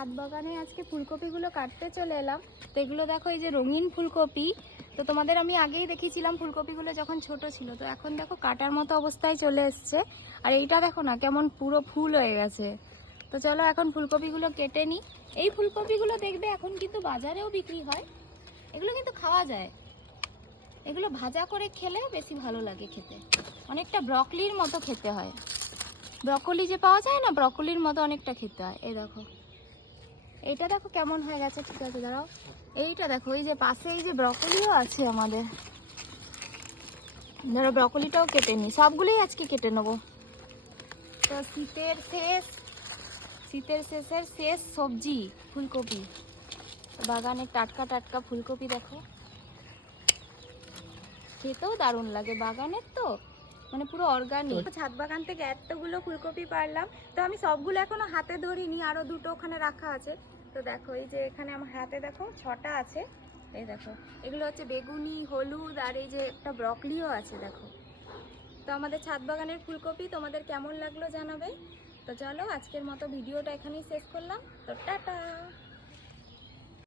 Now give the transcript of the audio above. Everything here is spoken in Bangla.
ছাদ বাগানে আজকে ফুলকপিগুলো কাটতে চলে এলাম। তো এগুলো দেখো, এই যে রঙিন ফুলকপি। তো তোমাদের আমি আগেই দেখিয়েছিলাম ফুলকপিগুলো যখন ছোট ছিল, তো এখন দেখো কাটার মতো অবস্থায় চলে এসছে। আর এইটা দেখো না কেমন পুরো ফুল হয়ে গেছে। তো চলো এখন ফুলকপিগুলো কেটে নিই। এই ফুলকপিগুলো দেখবে এখন কিন্তু বাজারেও বিক্রি হয়, এগুলো কিন্তু খাওয়া যায়। এগুলো ভাজা করে খেলে বেশি ভালো লাগে খেতে, অনেকটা ব্রকলির মতো খেতে হয়। ব্রকলি যে পাওয়া যায় না, ব্রকলির মতো অনেকটা খেতে হয়। এই দেখো, এইটা দেখো কেমন হয়ে গেছে। ঠিক আছে দাঁড়াও, এইটা দেখো, এই যে পাশে এই যে ব্রকলিও আছে আমাদের। ধরো ব্রকলিটাও কেটে নিই, সবগুলোই আজকে কেটে নেবো। তো শীতের শেষের শেষ সবজি ফুলকপি। বাগানের টাটকা টাটকা ফুলকপি দেখো, খেতেও দারুণ লাগে। বাগানের তো মানে পুরো অর্গানিক। ছাদ বাগান থেকে এতগুলো ফুলকপি পারলাম। তো আমি সবগুলো এখনো হাতে ধরিনি, আরো দুটো ওখানে রাখা আছে। তো দেখো এই যে এখানে আমার হাতে দেখো 6টা আছে। এই দেখো, এগুলো হচ্ছে বেগুনি, হলুদ, আর এই যে একটা ব্রকলিও আছে দেখো। তো আমাদের ছাদ বাগানের ফুলকপি তোমাদের কেমন লাগলো জানাবে। তো চলো আজকের মতো ভিডিওটা এখানেই শেষ করলাম। তো টাটা।